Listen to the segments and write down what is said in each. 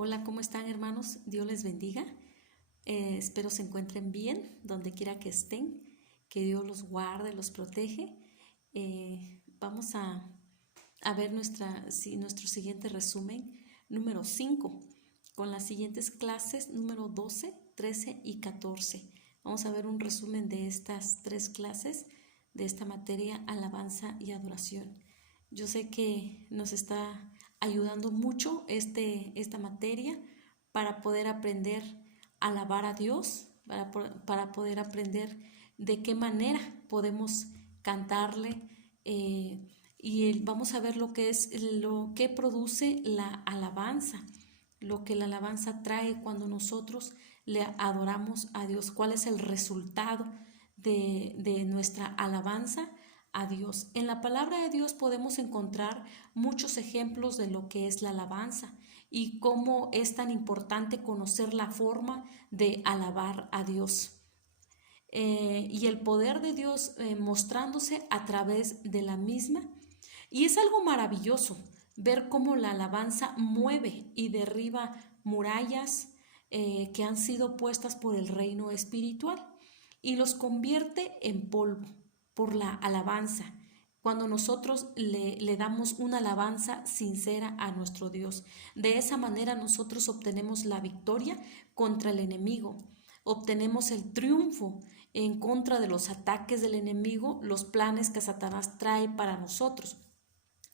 Hola, ¿cómo están, hermanos? Dios les bendiga. Espero se encuentren bien donde quiera que estén, que Dios los guarde, los protege. Vamos a ver nuestro siguiente resumen, número 5, con las siguientes clases, número 12, 13 y 14. Vamos a ver un resumen de estas tres clases, de esta materia, alabanza y adoración. Yo sé que nos está ayudando mucho esta materia para poder aprender a alabar a Dios, para poder aprender de qué manera podemos cantarle, y vamos a ver lo que produce la alabanza, lo que la alabanza trae cuando nosotros le adoramos a Dios, cuál es el resultado de nuestra alabanza a Dios. En la palabra de Dios podemos encontrar muchos ejemplos de lo que es la alabanza y cómo es tan importante conocer la forma de alabar a Dios. Y el poder de Dios mostrándose a través de la misma. Y es algo maravilloso ver cómo la alabanza mueve y derriba murallas que han sido puestas por el reino espiritual y los convierte en polvo por la alabanza. Cuando nosotros le damos una alabanza sincera a nuestro Dios. De esa manera nosotros obtenemos la victoria contra el enemigo. Obtenemos el triunfo en contra de los ataques del enemigo, los planes que Satanás trae para nosotros.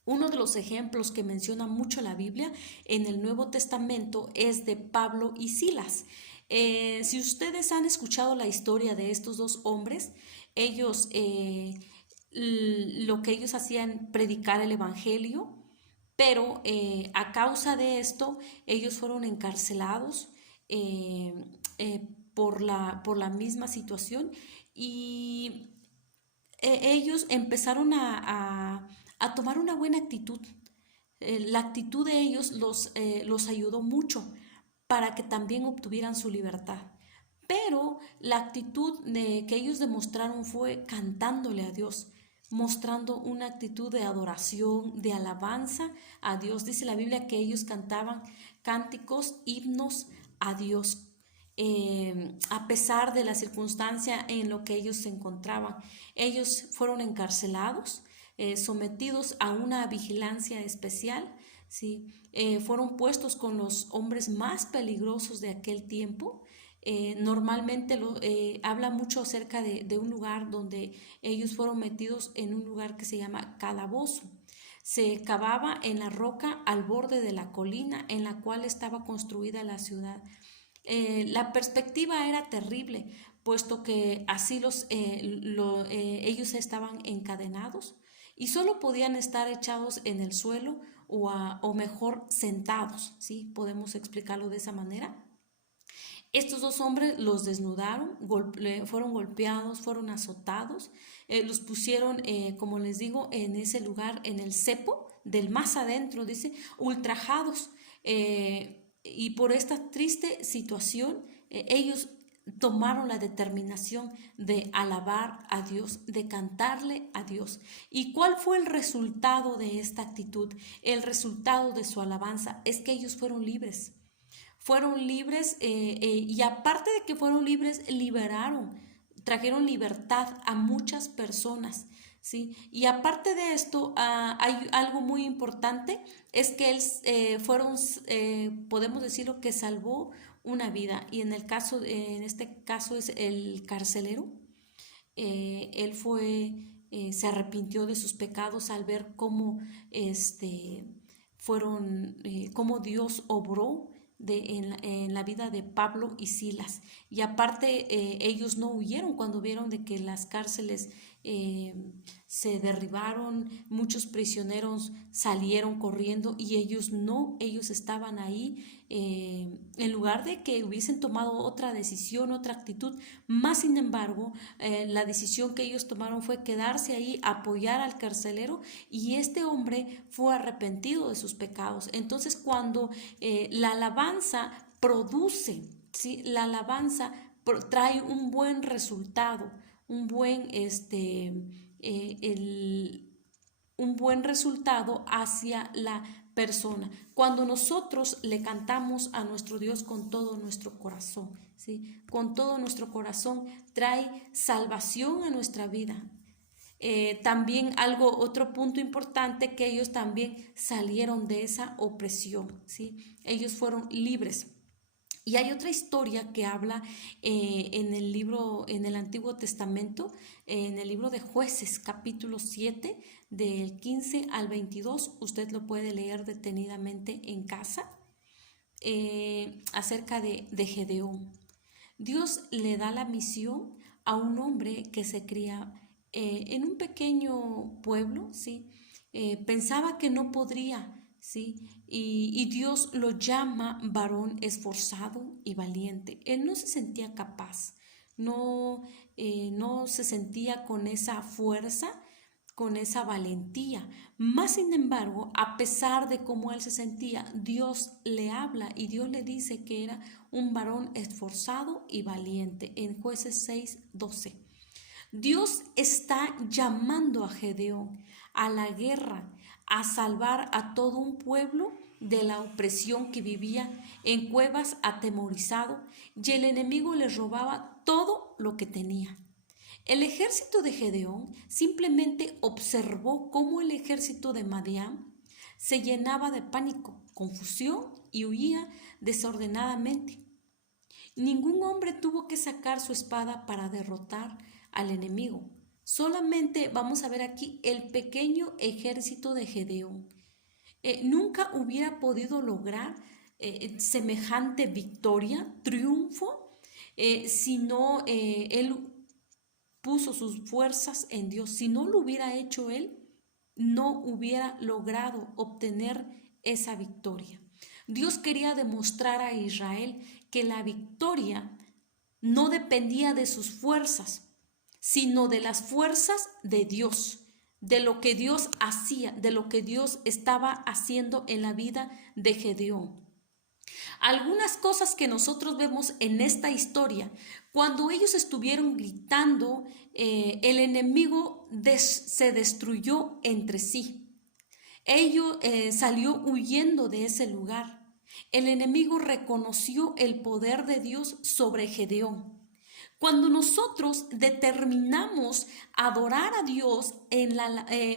Uno de los ejemplos que menciona mucho la Biblia en el Nuevo Testamento es de Pablo y Silas. Si ustedes han escuchado la historia de estos dos hombres, ellos, lo que ellos hacían, predicar el Evangelio, pero a causa de esto ellos fueron encarcelados por la misma situación y ellos empezaron a tomar una buena actitud. La actitud de ellos los ayudó mucho para que también obtuvieran su libertad. Pero la actitud que ellos demostraron fue cantándole a Dios, mostrando una actitud de adoración, de alabanza a Dios. Dice la Biblia que ellos cantaban cánticos, himnos a Dios, a pesar de la circunstancia en lo que ellos se encontraban. Ellos fueron encarcelados, sometidos a una vigilancia especial, ¿sí? Fueron puestos con los hombres más peligrosos de aquel tiempo. Normalmente habla mucho acerca de un lugar donde ellos fueron metidos en un lugar que se llama calabozo. Se cavaba en la roca al borde de la colina en la cual estaba construida la ciudad. La perspectiva era terrible, puesto que así ellos estaban encadenados y solo podían estar echados en el suelo o mejor sentados, ¿sí? Podemos explicarlo de esa manera. Estos dos hombres los desnudaron, fueron golpeados, fueron azotados, los pusieron, como les digo, en ese lugar, en el cepo del más adentro, dice, ultrajados. Y por esta triste situación, ellos tomaron la determinación de alabar a Dios, de cantarle a Dios. ¿Y cuál fue el resultado de esta actitud? El resultado de su alabanza es que ellos fueron libres. Fueron libres, y aparte de que fueron libres, trajeron libertad a muchas personas, ¿sí? Y aparte de esto, hay algo muy importante, es que podemos decirlo, que salvó una vida. Y en este caso es el carcelero. Él se arrepintió de sus pecados al ver cómo Dios obró en la vida de Pablo y Silas. Y aparte, ellos no huyeron cuando vieron de que las cárceles se derribaron, muchos prisioneros salieron corriendo y ellos no, ellos estaban ahí, en lugar de que hubiesen tomado otra decisión, otra actitud. Más sin embargo, la decisión que ellos tomaron fue quedarse ahí, apoyar al carcelero, y este hombre fue arrepentido de sus pecados. Entonces, cuando la alabanza produce, ¿sí? La alabanza trae un buen resultado, un buen resultado hacia la persona. Cuando nosotros le cantamos a nuestro Dios con todo nuestro corazón, ¿sí? Con todo nuestro corazón trae salvación a nuestra vida. También otro punto importante, que ellos también salieron de esa opresión, ¿sí? Ellos fueron libres. Y hay otra historia que habla en el Antiguo Testamento, en el libro de Jueces, capítulo 7, del 15 al 22. Usted lo puede leer detenidamente en casa, acerca de Gedeón. Dios le da la misión a un hombre que se cría en un pequeño pueblo, ¿sí? Pensaba que no podría, ¿sí? Y Dios lo llama varón esforzado y valiente. Él no se sentía capaz, no se sentía con esa fuerza, con esa valentía. Más sin embargo, a pesar de cómo él se sentía, Dios le habla y Dios le dice que era un varón esforzado y valiente en Jueces 6:12. Dios está llamando a Gedeón a la guerra, a salvar a todo un pueblo de la opresión que vivía en cuevas atemorizado, y el enemigo le robaba todo lo que tenía. El ejército de Gedeón simplemente observó cómo el ejército de Madián se llenaba de pánico, confusión y huía desordenadamente. Ningún hombre tuvo que sacar su espada para derrotar al enemigo. Solamente vamos a ver aquí el pequeño ejército de Gedeón. Nunca hubiera podido lograr semejante victoria, triunfo, si no él puso sus fuerzas en Dios. Si no lo hubiera hecho él, no hubiera logrado obtener esa victoria. Dios quería demostrar a Israel que la victoria no dependía de sus fuerzas, sino de las fuerzas de Dios, de lo que Dios hacía, de lo que Dios estaba haciendo en la vida de Gedeón. Algunas cosas que nosotros vemos en esta historia, cuando ellos estuvieron gritando, el enemigo se destruyó entre sí. Ellos salió huyendo de ese lugar. El enemigo reconoció el poder de Dios sobre Gedeón. Cuando nosotros determinamos adorar a Dios,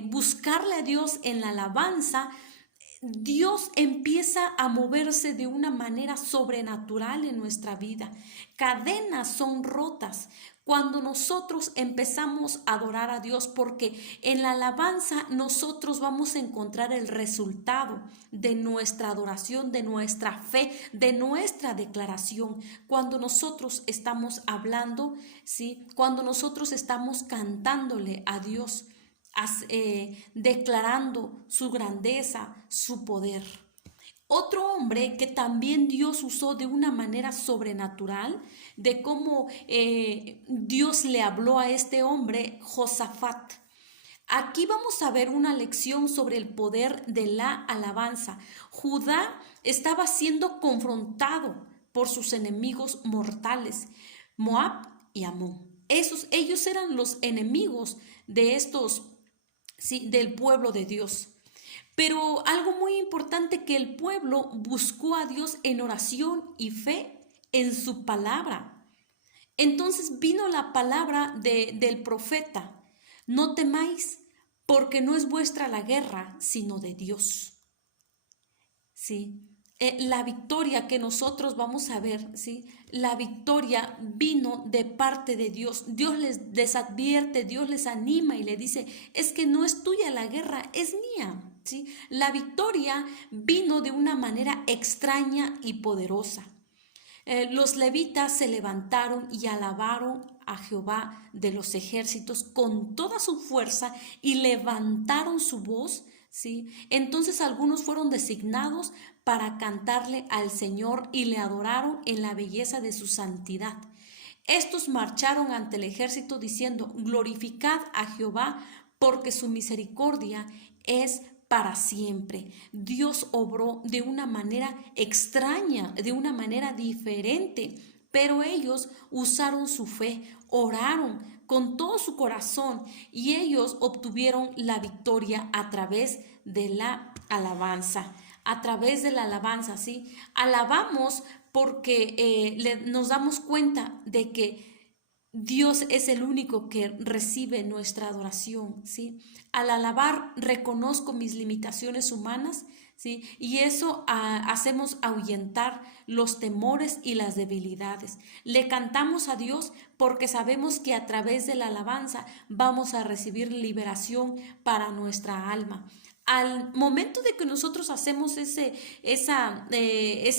buscarle a Dios en la alabanza, Dios empieza a moverse de una manera sobrenatural en nuestra vida. Cadenas son rotas cuando nosotros empezamos a adorar a Dios, porque en la alabanza nosotros vamos a encontrar el resultado de nuestra adoración, de nuestra fe, de nuestra declaración. Cuando nosotros estamos hablando, ¿sí? Cuando nosotros estamos cantándole a Dios, declarando su grandeza, su poder. Otro hombre que también Dios usó de una manera sobrenatural, de cómo Dios le habló a este hombre, Josafat. Aquí vamos a ver una lección sobre el poder de la alabanza. Judá estaba siendo confrontado por sus enemigos mortales, Moab y Amón. Ellos eran los enemigos de estos, sí, del pueblo de Dios. Pero algo muy importante, que el pueblo buscó a Dios en oración y fe en su palabra. Entonces vino la palabra del profeta: no temáis, porque no es vuestra la guerra, sino de Dios. ¿Sí? La victoria que nosotros vamos a ver, ¿sí? La victoria vino de parte de Dios. Dios les advierte, Dios les anima y le dice: es que no es tuya la guerra, es mía. ¿Sí? La victoria vino de una manera extraña y poderosa. Los levitas se levantaron y alabaron a Jehová de los ejércitos con toda su fuerza y levantaron su voz, ¿sí? Entonces algunos fueron designados para cantarle al Señor y le adoraron en la belleza de su santidad. Estos marcharon ante el ejército diciendo: glorificad a Jehová, porque su misericordia es para siempre. Dios obró de una manera extraña, de una manera diferente, pero ellos usaron su fe, oraron con todo su corazón y ellos obtuvieron la victoria a través de la alabanza. a través de la alabanza, ¿sí? Alabamos porque nos damos cuenta de que Dios es el único que recibe nuestra adoración, ¿sí? Al alabar reconozco mis limitaciones humanas, ¿sí? Y eso hacemos ahuyentar los temores y las debilidades. Le cantamos a Dios porque sabemos que a través de la alabanza vamos a recibir liberación para nuestra alma. Al momento de que nosotros hacemos ese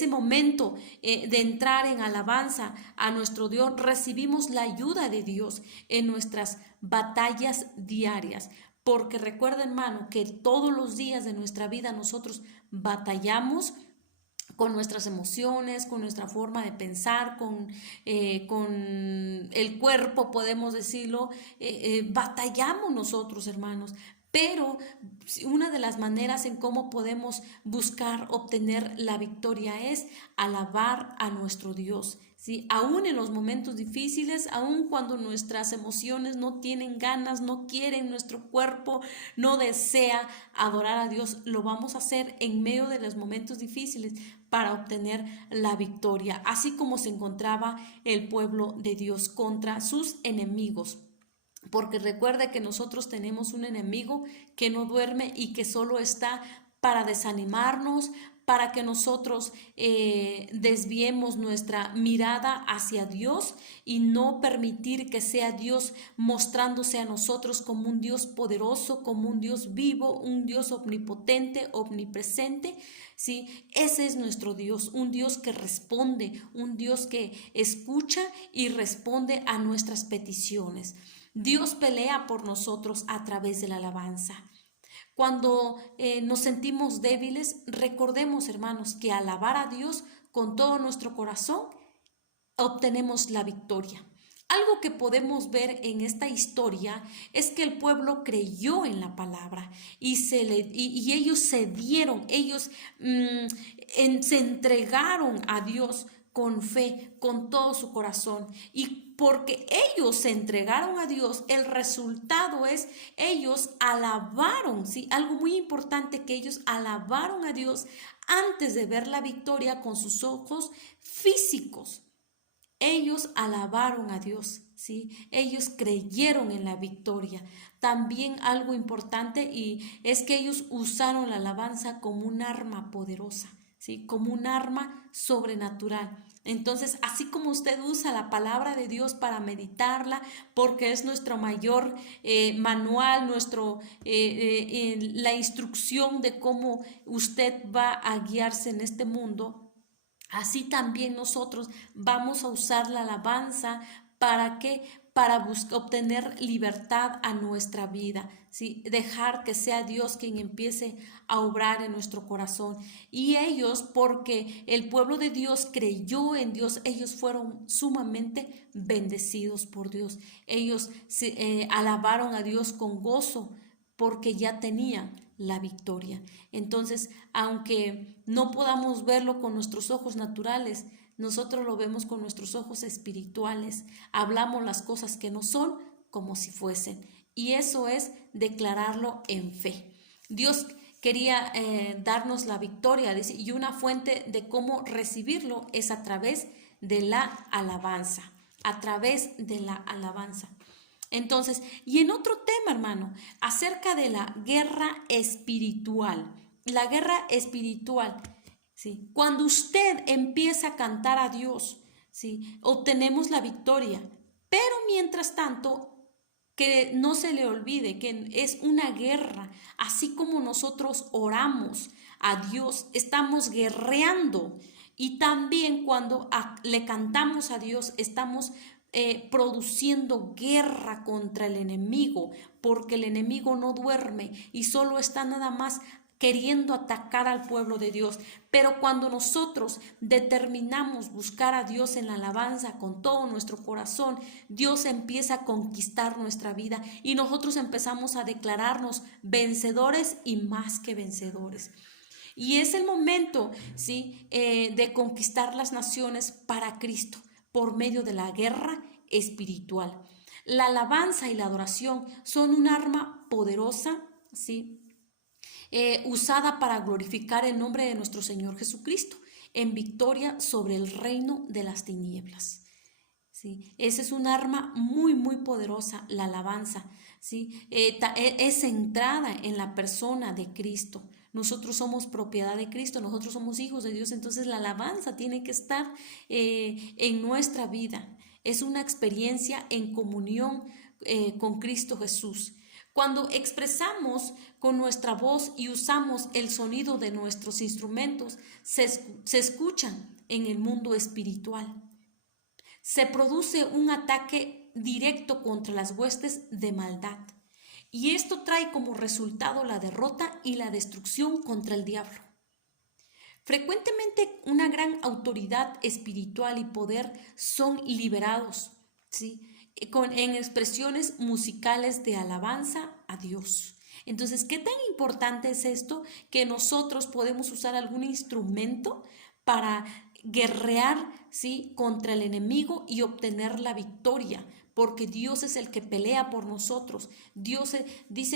momento de entrar en alabanza a nuestro Dios, recibimos la ayuda de Dios en nuestras batallas diarias. Porque recuerda, hermano, que todos los días de nuestra vida nosotros batallamos con nuestras emociones, con nuestra forma de pensar, con el cuerpo, podemos decirlo, batallamos nosotros, hermanos. Pero una de las maneras en cómo podemos buscar obtener la victoria es alabar a nuestro Dios. ¿Sí? Aún en los momentos difíciles, aún cuando nuestras emociones no tienen ganas, no quieren, nuestro cuerpo no desea adorar a Dios, lo vamos a hacer en medio de los momentos difíciles para obtener la victoria, así como se encontraba el pueblo de Dios contra sus enemigos. Porque recuerde que nosotros tenemos un enemigo que no duerme y que solo está para desanimarnos, para que nosotros desviemos nuestra mirada hacia Dios y no permitir que sea Dios mostrándose a nosotros como un Dios poderoso, como un Dios vivo, un Dios omnipotente, omnipresente. ¿Sí? Ese es nuestro Dios, un Dios que responde, un Dios que escucha y responde a nuestras peticiones. Dios pelea por nosotros a través de la alabanza. Cuando nos sentimos débiles, recordemos, hermanos, que alabar a Dios con todo nuestro corazón obtenemos la victoria. Algo que podemos ver en esta historia es que el pueblo creyó en la palabra y ellos se dieron, ellos se entregaron a Dios con fe, con todo su corazón. Y porque ellos se entregaron a Dios, el resultado es ellos alabaron, ¿sí? Algo muy importante, que ellos alabaron a Dios antes de ver la victoria con sus ojos físicos. Ellos alabaron a Dios, ¿sí? Ellos creyeron en la victoria. También algo importante y es que ellos usaron la alabanza como un arma poderosa, ¿sí? Como un arma sobrenatural. Entonces, así como usted usa la palabra de Dios para meditarla, porque es nuestro mayor manual, la instrucción de cómo usted va a guiarse en este mundo, así también nosotros vamos a usar la alabanza para que para obtener libertad a nuestra vida, ¿sí? Dejar que sea Dios quien empiece a obrar en nuestro corazón. Y ellos, porque el pueblo de Dios creyó en Dios, ellos fueron sumamente bendecidos por Dios. Ellos alabaron a Dios con gozo porque ya tenían la victoria. Entonces, aunque no podamos verlo con nuestros ojos naturales, nosotros lo vemos con nuestros ojos espirituales. Hablamos las cosas que no son como si fuesen. Y eso es declararlo en fe. Dios quería darnos la victoria, y una fuente de cómo recibirlo es a través de la alabanza. A través de la alabanza. Entonces, y en otro tema, hermano, acerca de la guerra espiritual. La guerra espiritual, ¿sí? Cuando usted empieza a cantar a Dios, ¿sí? Obtenemos la victoria. Pero mientras tanto, que no se le olvide que es una guerra. Así como nosotros oramos a Dios, estamos guerreando. Y también cuando le cantamos a Dios, estamos produciendo guerra contra el enemigo, porque el enemigo no duerme y solo está nada más queriendo atacar al pueblo de Dios. Pero cuando nosotros determinamos buscar a Dios en la alabanza con todo nuestro corazón, Dios empieza a conquistar nuestra vida y nosotros empezamos a declararnos vencedores y más que vencedores. Y es el momento, ¿sí? De conquistar las naciones para Cristo por medio de la guerra espiritual. La alabanza y la adoración son un arma poderosa, ¿sí? usada para glorificar el nombre de nuestro Señor Jesucristo en victoria sobre el reino de las tinieblas. ¿Sí? Esa es un arma muy, muy poderosa, la alabanza. ¿Sí? Es centrada en la persona de Cristo. Nosotros somos propiedad de Cristo, nosotros somos hijos de Dios, entonces la alabanza tiene que estar en nuestra vida. Es una experiencia en comunión con Cristo Jesús. Cuando expresamos con nuestra voz y usamos el sonido de nuestros instrumentos, se escuchan en el mundo espiritual. Se produce un ataque directo contra las huestes de maldad. Y esto trae como resultado la derrota y la destrucción contra el diablo. Frecuentemente una gran autoridad espiritual y poder son liberados, ¿sí? En expresiones musicales de alabanza a Dios. Entonces, ¿qué tan importante es esto que nosotros podemos usar algún instrumento para guerrear, ¿sí?, contra el enemigo y obtener la victoria? Porque Dios es el que pelea por nosotros. Dice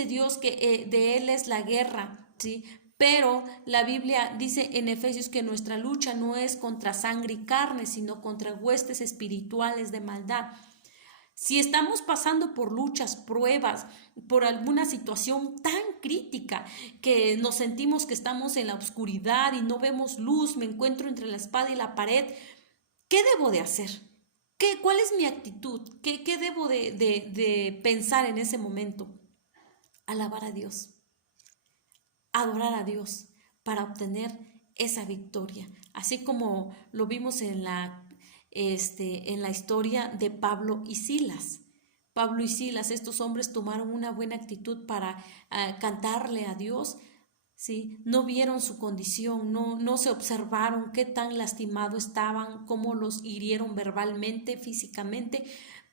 Dios que de Él es la guerra, ¿sí? Pero la Biblia dice en Efesios que nuestra lucha no es contra sangre y carne, sino contra huestes espirituales de maldad. Si estamos pasando por luchas, pruebas, por alguna situación tan crítica que nos sentimos que estamos en la oscuridad y no vemos luz, me encuentro entre la espada y la pared, ¿qué debo de hacer? ¿Cuál es mi actitud? ¿Qué debo de pensar en ese momento? Alabar a Dios, adorar a Dios para obtener esa victoria. Así como lo vimos en la historia de Pablo y Silas. Pablo y Silas, estos hombres tomaron una buena actitud para cantarle a Dios, ¿sí? No vieron su condición, no se observaron qué tan lastimados estaban, cómo los hirieron verbalmente, físicamente,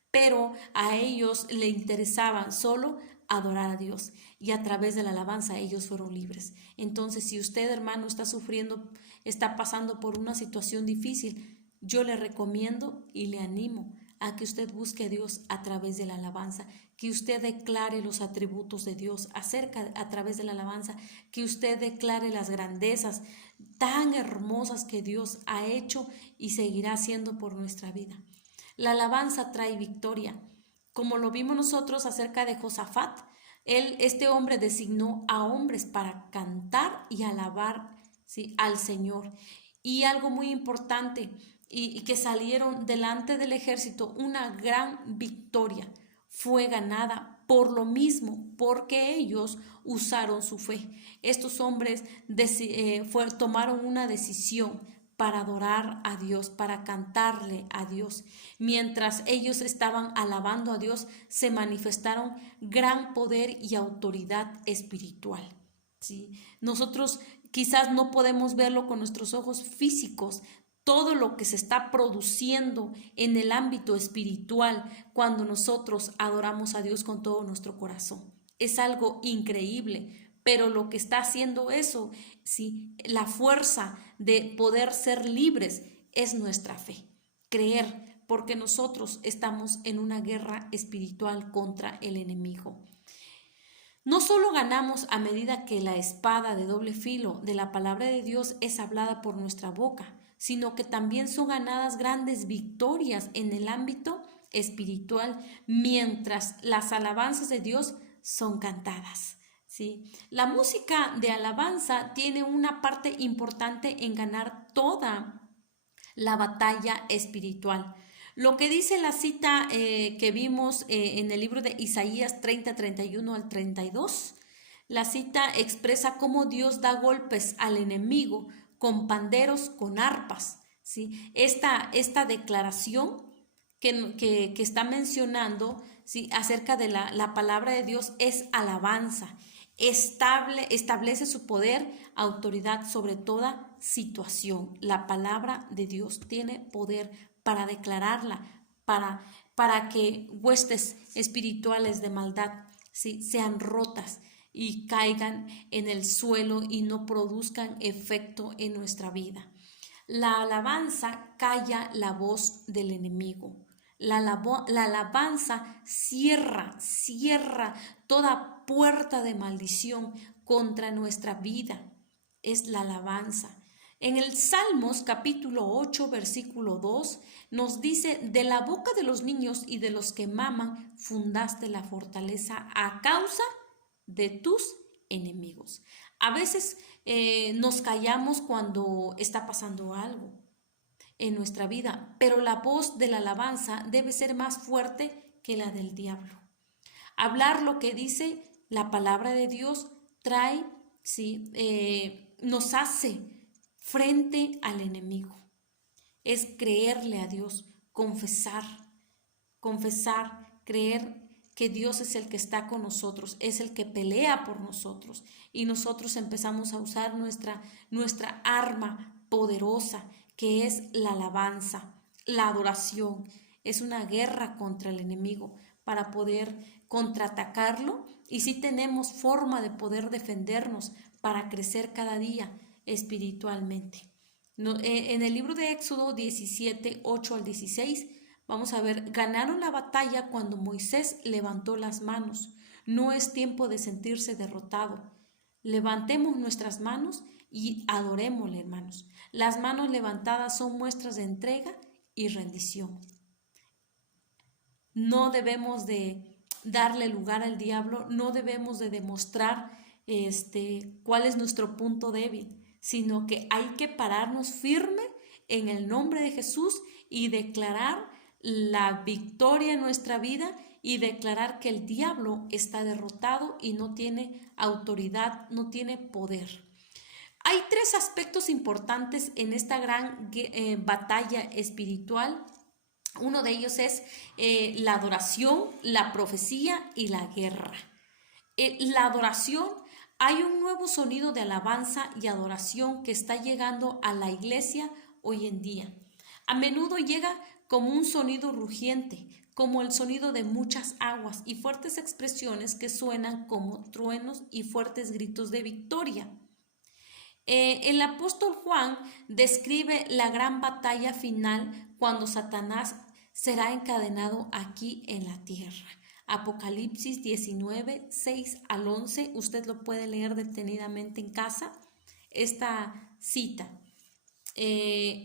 pero a ellos le interesaba solo adorar a Dios y a través de la alabanza ellos fueron libres. Entonces, si usted, hermano, está sufriendo, está pasando por una situación difícil, yo le recomiendo y le animo a que usted busque a Dios a través de la alabanza, que usted declare los atributos de Dios a través de la alabanza, que usted declare las grandezas tan hermosas que Dios ha hecho y seguirá haciendo por nuestra vida. La alabanza trae victoria, como lo vimos nosotros acerca de Josafat. Este hombre designó a hombres para cantar y alabar, ¿sí?, al Señor. Y algo muy importante, y que salieron delante del ejército, una gran victoria fue ganada por lo mismo, porque ellos usaron su fe. Estos hombres tomaron una decisión para adorar a Dios, para cantarle a Dios. Mientras ellos estaban alabando a Dios, se manifestaron gran poder y autoridad espiritual. ¿Sí? Nosotros quizás no podemos verlo con nuestros ojos físicos, todo lo que se está produciendo en el ámbito espiritual cuando nosotros adoramos a Dios con todo nuestro corazón. Es algo increíble, pero lo que está haciendo eso, sí, la fuerza de poder ser libres es nuestra fe, creer, porque nosotros estamos en una guerra espiritual contra el enemigo. No solo ganamos a medida que la espada de doble filo de la palabra de Dios es hablada por nuestra boca, sino que también son ganadas grandes victorias en el ámbito espiritual mientras las alabanzas de Dios son cantadas. ¿Sí? La música de alabanza tiene una parte importante en ganar toda la batalla espiritual. Lo que dice la cita que vimos en el libro de Isaías 30, 31 al 32, la cita expresa cómo Dios da golpes al enemigo con panderos, con arpas. ¿Sí? Esta declaración que está mencionando, ¿sí?, acerca de la palabra de Dios es alabanza. Establece su poder, autoridad sobre toda situación. La palabra de Dios tiene poder para declararla, para que huestes espirituales de maldad, ¿sí?, sean rotas y caigan en el suelo y no produzcan efecto en nuestra vida. La alabanza calla la voz del enemigo. La alabanza cierra toda puerta de maldición contra nuestra vida, es la alabanza. En el Salmos capítulo 8, versículo 2, nos dice: de la boca de los niños y de los que maman, fundaste la fortaleza a causa de tus enemigos. A veces nos callamos cuando está pasando algo en nuestra vida, pero la voz de la alabanza debe ser más fuerte que la del diablo. Hablar lo que dice la palabra de Dios trae, ¿sí? Nos hace frente al enemigo. Es creerle a Dios, confesar, creer que Dios es el que está con nosotros, es el que pelea por nosotros, y nosotros empezamos a usar nuestra arma poderosa, que es la alabanza, la adoración. Es una guerra contra el enemigo para poder contraatacarlo, y sí tenemos forma de poder defendernos para crecer cada día espiritualmente. En el libro de Éxodo 17, 8 al 16, vamos a ver: ganaron la batalla cuando Moisés levantó las manos. No es tiempo de sentirse derrotado. Levantemos nuestras manos y adorémosle, hermanos. Las manos levantadas son muestras de entrega y rendición. No debemos de darle lugar al diablo, no debemos de demostrar cuál es nuestro punto débil, sino que hay que pararnos firme en el nombre de Jesús y declarar la victoria en nuestra vida, y declarar que el diablo está derrotado y no tiene autoridad, no tiene poder. Hay tres aspectos importantes en esta gran batalla espiritual. Uno de ellos es la adoración, la profecía y la guerra. La adoración, hay un nuevo sonido de alabanza y adoración que está llegando a la iglesia hoy en día. A menudo llega como un sonido rugiente, como el sonido de muchas aguas, y fuertes expresiones que suenan como truenos y fuertes gritos de victoria. El apóstol Juan describe la gran batalla final cuando Satanás será encadenado aquí en la tierra. Apocalipsis 19, 6 al 11, usted lo puede leer detenidamente en casa, esta cita.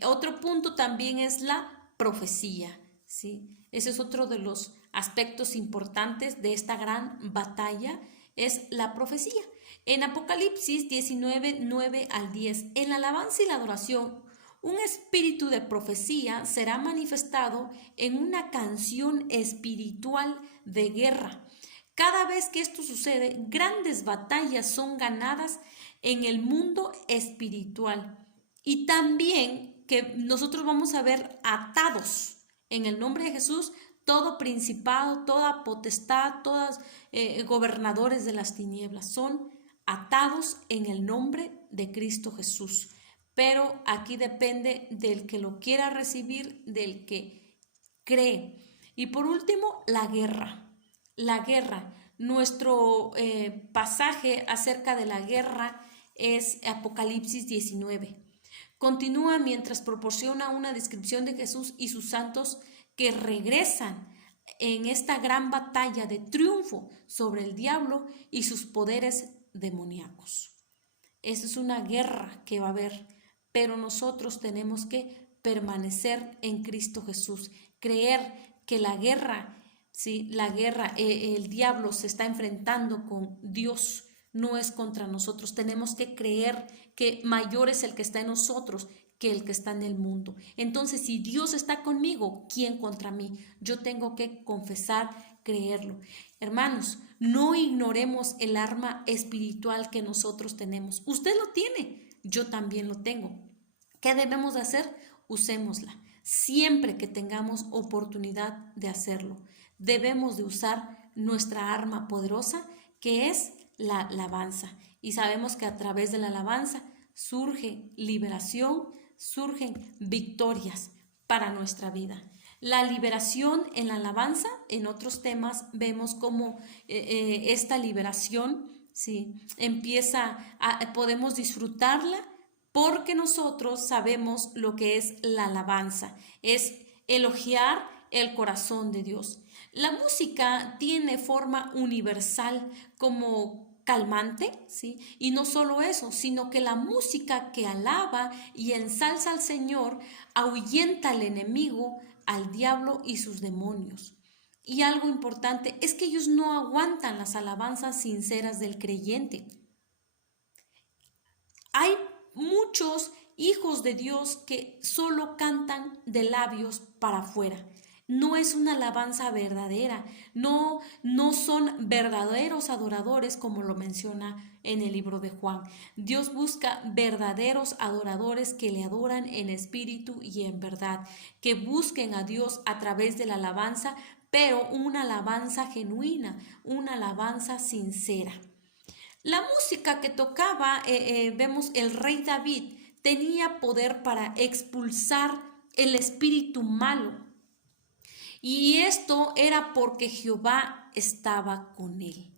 Otro punto también es la profecía, ¿sí? Ese es otro de los aspectos importantes de esta gran batalla, es la profecía. En Apocalipsis 19, 9 al 10, en la alabanza y la adoración, un espíritu de profecía será manifestado en una canción espiritual de guerra. Cada vez que esto sucede, grandes batallas son ganadas en el mundo espiritual. Y también que nosotros vamos a ver atados en el nombre de Jesús todo principado, toda potestad, todos gobernadores de las tinieblas son atados en el nombre de Cristo Jesús. Pero aquí depende del que lo quiera recibir, del que cree. Y por último, la guerra. La guerra. Nuestro pasaje acerca de la guerra es Apocalipsis 19. Continúa mientras proporciona una descripción de Jesús y sus santos que regresan en esta gran batalla de triunfo sobre el diablo y sus poderes demoníacos. Esa es una guerra que va a haber, pero nosotros tenemos que permanecer en Cristo Jesús, creer que la guerra, ¿sí? La guerra, el diablo se está enfrentando con Dios, no es contra nosotros. Tenemos que creer que mayor es el que está en nosotros que el que está en el mundo. Entonces, si Dios está conmigo, ¿quién contra mí? Yo tengo que confesar, creerlo. Hermanos, no ignoremos el arma espiritual que nosotros tenemos. Usted lo tiene, yo también lo tengo. ¿Qué debemos de hacer? Usémosla. Siempre que tengamos oportunidad de hacerlo, debemos de usar nuestra arma poderosa, que es la alabanza. Y sabemos que a través de la alabanza surge liberación, surgen victorias para nuestra vida. La liberación en la alabanza, en otros temas vemos cómo esta liberación, ¿sí? Podemos disfrutarla porque nosotros sabemos lo que es la alabanza, es elogiar el corazón de Dios. La música tiene forma universal como calmante, ¿sí? Y no solo eso, sino que la música que alaba y ensalza al Señor ahuyenta al enemigo, al diablo y sus demonios. Y algo importante es que ellos no aguantan las alabanzas sinceras del creyente. Hay muchos hijos de Dios que solo cantan de labios para afuera. No es una alabanza verdadera, no son verdaderos adoradores como lo menciona en el libro de Juan. Dios busca verdaderos adoradores que le adoran en espíritu y en verdad, que busquen a Dios a través de la alabanza, pero una alabanza genuina, una alabanza sincera. La música que tocaba, vemos el rey David, tenía poder para expulsar el espíritu malo. Y esto era porque Jehová estaba con él.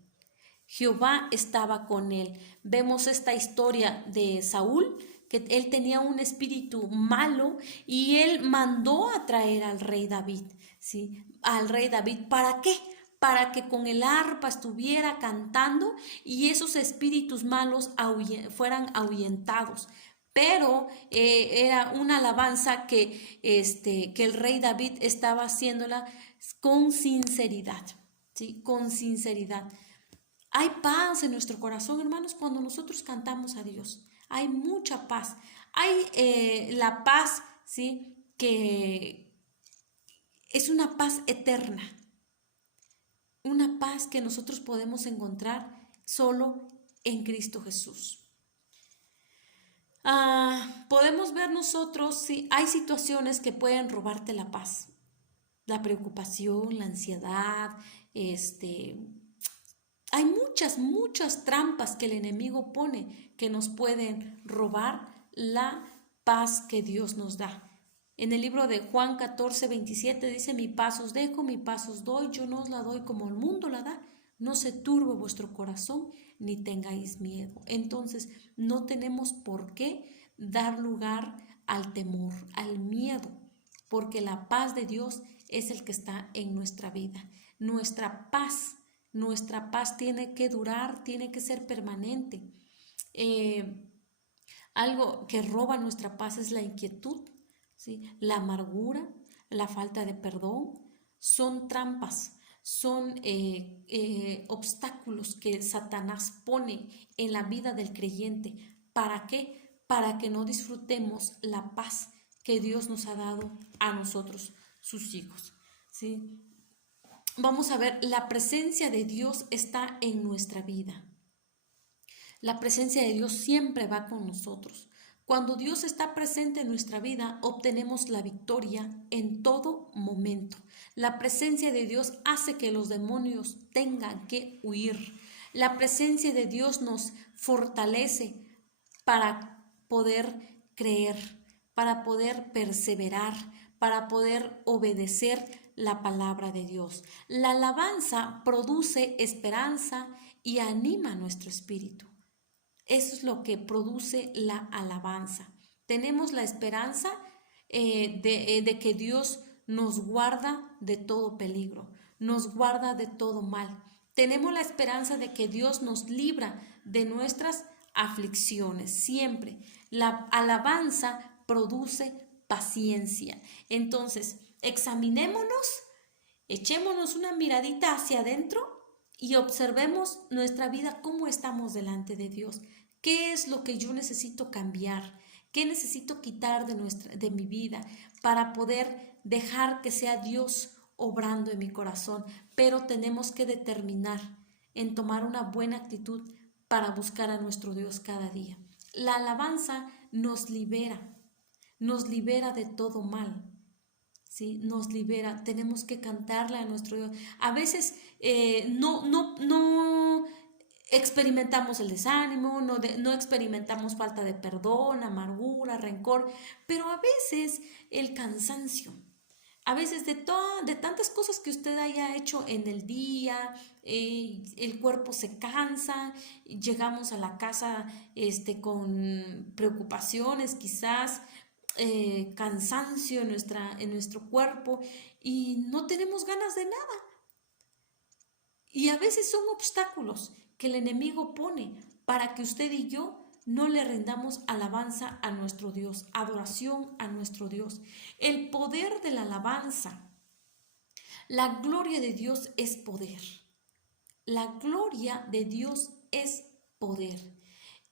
Jehová estaba con él. Vemos esta historia de Saúl, que él tenía un espíritu malo y él mandó a traer al rey David, ¿sí? Al rey David, ¿para qué? Para que con el arpa estuviera cantando y esos espíritus malos fueran ahuyentados. Pero era una alabanza que el rey David estaba haciéndola con sinceridad, ¿sí? Con sinceridad. Hay paz en nuestro corazón, hermanos, cuando nosotros cantamos a Dios. Hay mucha paz. Hay la paz, ¿sí? Que es una paz eterna. Una paz que nosotros podemos encontrar solo en Cristo Jesús. Podemos ver nosotros, sí, hay situaciones que pueden robarte la paz. La preocupación, la ansiedad, hay muchas trampas que el enemigo pone que nos pueden robar la paz que Dios nos da. En el libro de Juan 14:27 dice, mi paz os dejo, mi paz os doy, yo no os la doy como el mundo la da. No se turbe vuestro corazón ni tengáis miedo. Entonces, no tenemos por qué dar lugar al temor, al miedo, porque la paz de Dios es el que está en nuestra vida. Nuestra paz tiene que durar, tiene que ser permanente. Algo que roba nuestra paz es la inquietud, ¿sí? La amargura, la falta de perdón, son trampas, son obstáculos que Satanás pone en la vida del creyente. ¿Para qué? Para que no disfrutemos la paz que Dios nos ha dado a nosotros, sus hijos, ¿sí? Vamos a ver, la presencia de Dios está en nuestra vida. La presencia de Dios siempre va con nosotros. Cuando Dios está presente en nuestra vida, obtenemos la victoria en todo momento. La presencia de Dios hace que los demonios tengan que huir. La presencia de Dios nos fortalece para poder creer, para poder perseverar, para poder obedecer la palabra de Dios. La alabanza produce esperanza y anima nuestro espíritu. Eso es lo que produce la alabanza. Tenemos la esperanza de que Dios nos guarda de todo peligro, nos guarda de todo mal. Tenemos la esperanza de que Dios nos libra de nuestras aflicciones. Siempre la alabanza produce paciencia. Entonces, examinémonos, echémonos una miradita hacia adentro y observemos nuestra vida, cómo estamos delante de Dios. ¿Qué es lo que yo necesito cambiar? ¿Qué necesito quitar de mi vida para poder dejar que sea Dios obrando en mi corazón? Pero tenemos que determinar en tomar una buena actitud para buscar a nuestro Dios cada día. La alabanza nos libera de todo mal. ¿Sí? Nos libera, tenemos que cantarle a nuestro Dios. A veces no experimentamos el desánimo, no experimentamos falta de perdón, amargura, rencor, pero a veces el cansancio. A veces de tantas cosas que usted haya hecho en el día, el cuerpo se cansa, llegamos a la casa con preocupaciones quizás, cansancio en nuestro cuerpo y no tenemos ganas de nada. Y a veces son obstáculos que el enemigo pone para que usted y yo no le rindamos alabanza a nuestro Dios, adoración a nuestro Dios. El poder de la alabanza. La gloria de Dios es poder. La gloria de Dios es poder.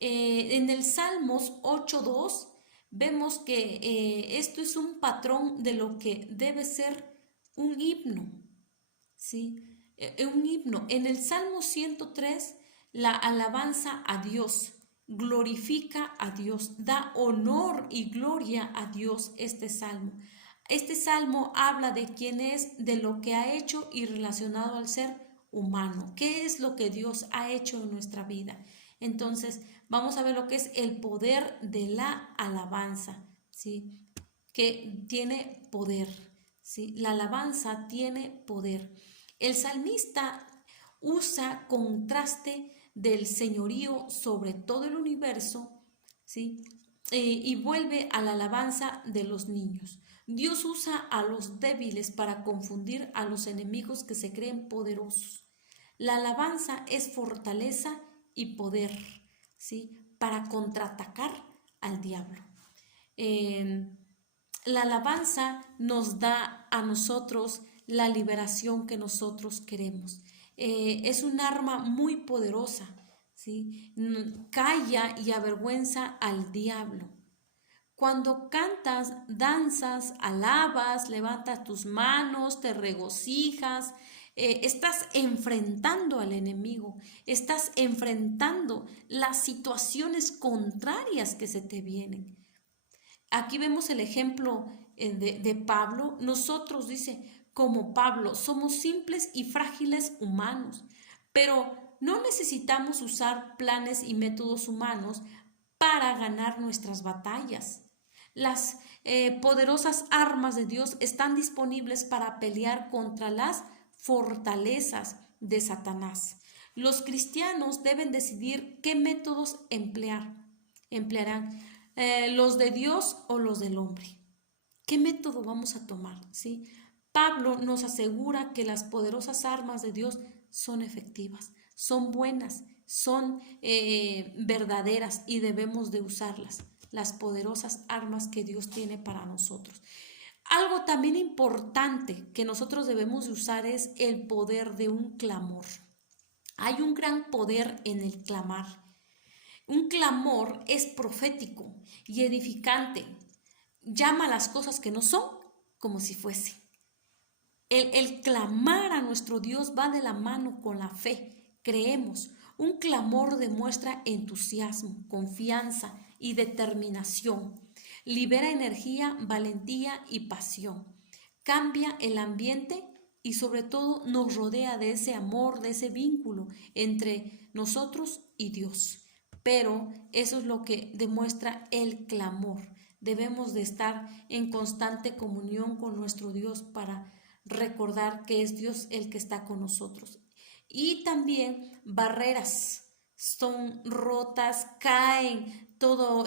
En el Salmos 8:2 vemos que esto es un patrón de lo que debe ser un himno, ¿sí? Un himno. En el Salmo 103, la alabanza a Dios, glorifica a Dios, da honor y gloria a Dios este salmo. Este salmo habla de quién es, de lo que ha hecho y relacionado al ser humano. ¿Qué es lo que Dios ha hecho en nuestra vida? Entonces, vamos a ver lo que es el poder de la alabanza, ¿sí? Que tiene poder, ¿sí? La alabanza tiene poder. El salmista usa contraste del señorío sobre todo el universo, ¿sí? Y vuelve a la alabanza de los niños. Dios usa a los débiles para confundir a los enemigos que se creen poderosos. La alabanza es fortaleza y poder, ¿sí? Para contraatacar al diablo. La alabanza nos da a nosotros la liberación que nosotros queremos. Es un arma muy poderosa, ¿sí? Calla y avergüenza al diablo. Cuando cantas, danzas, alabas, levantas tus manos, te regocijas, estás enfrentando al enemigo, estás enfrentando las situaciones contrarias que se te vienen. Aquí vemos el ejemplo de Pablo. Nosotros, dice, como Pablo, somos simples y frágiles humanos, pero no necesitamos usar planes y métodos humanos para ganar nuestras batallas. Las poderosas armas de Dios están disponibles para pelear contra las fortalezas de Satanás. Los cristianos deben decidir qué métodos emplearán, los de Dios o los del hombre. ¿Qué método vamos a tomar? ¿Sí? Pablo nos asegura que las poderosas armas de Dios son efectivas, son buenas, son verdaderas y debemos de usarlas, las poderosas armas que Dios tiene para nosotros. Algo también importante que nosotros debemos de usar es el poder de un clamor. Hay un gran poder en el clamar. Un clamor es profético y edificante. Llama las cosas que no son como si fuesen. El clamar a nuestro Dios va de la mano con la fe. Creemos. Un clamor demuestra entusiasmo, confianza y determinación. Libera energía, valentía y pasión. Cambia el ambiente y sobre todo nos rodea de ese amor, de ese vínculo entre nosotros y Dios. Pero eso es lo que demuestra el clamor. Debemos de estar en constante comunión con nuestro Dios para recordar que es Dios el que está con nosotros. Y también barreras son rotas, caen, todo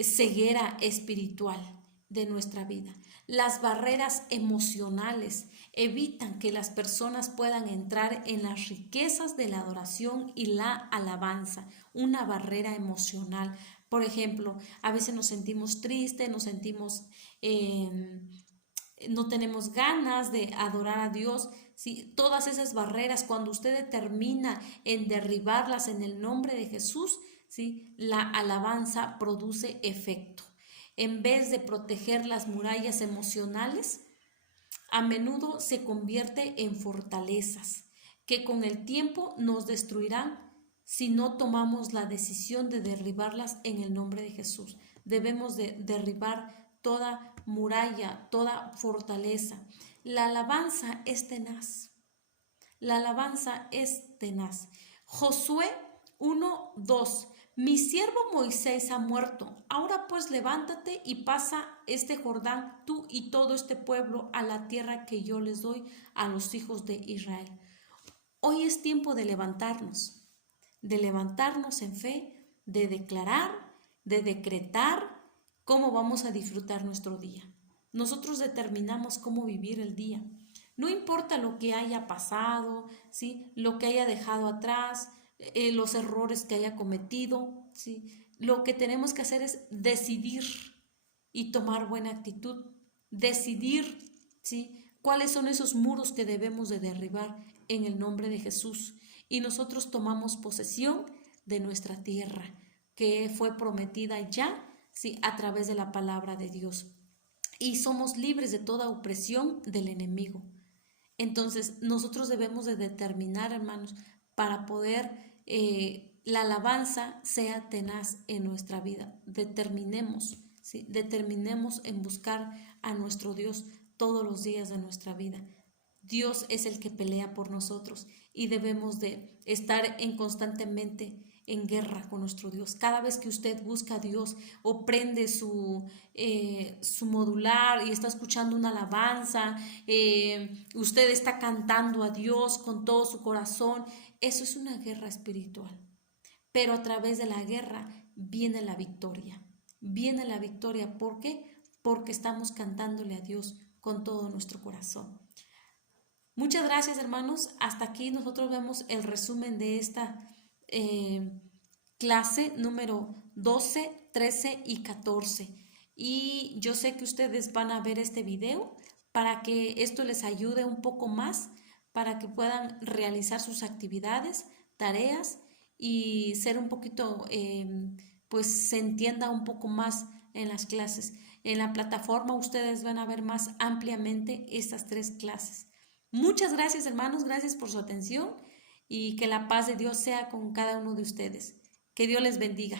ceguera espiritual de nuestra vida. Las barreras emocionales evitan que las personas puedan entrar en las riquezas de la adoración y la alabanza. Una barrera emocional. Por ejemplo, a veces nos sentimos tristes, nos sentimos, no tenemos ganas de adorar a Dios. ¿Sí? Todas esas barreras, cuando usted determina en derribarlas en el nombre de Jesús, ¿sí? La alabanza produce efecto. En vez de proteger las murallas emocionales, a menudo se convierte en fortalezas que con el tiempo nos destruirán si no tomamos la decisión de derribarlas en el nombre de Jesús. Debemos de derribar toda muralla, toda fortaleza. La alabanza es tenaz. La alabanza es tenaz. Josué 1:2. Mi siervo Moisés ha muerto. Ahora pues levántate y pasa este Jordán, tú y todo este pueblo, a la tierra que yo les doy a los hijos de Israel. Hoy es tiempo de levantarnos en fe, de declarar, de decretar cómo vamos a disfrutar nuestro día. Nosotros determinamos cómo vivir el día. No importa lo que haya pasado, ¿sí? Lo que haya dejado atrás, los errores que haya cometido, ¿sí? Lo que tenemos que hacer es decidir y tomar buena actitud, decidir, ¿sí? Cuáles son esos muros que debemos de derribar en el nombre de Jesús. Y nosotros tomamos posesión de nuestra tierra, que fue prometida ya, ¿sí? A través de la palabra de Dios. Y somos libres de toda opresión del enemigo. Entonces, nosotros debemos de determinar, hermanos, para poder la alabanza sea tenaz en nuestra vida. Determinemos, ¿sí? Determinemos en buscar a nuestro Dios todos los días de nuestra vida. Dios es el que pelea por nosotros y debemos de estar constantemente en guerra con nuestro Dios. Cada vez que usted busca a Dios o prende su modular y está escuchando una alabanza, usted está cantando a Dios con todo su corazón, eso es una guerra espiritual. Pero a través de la guerra viene la victoria. Viene la victoria, ¿por qué? Porque estamos cantándole a Dios con todo nuestro corazón. Muchas gracias, hermanos. Hasta aquí nosotros vemos el resumen de esta clase número 12, 13 y 14. Y yo sé que ustedes van a ver este video para que esto les ayude un poco más, para que puedan realizar sus actividades, tareas y ser un poquito, pues se entienda un poco más en las clases. En la plataforma ustedes van a ver más ampliamente estas 3 clases. Muchas gracias, hermanos, gracias por su atención y que la paz de Dios sea con cada uno de ustedes. Que Dios les bendiga.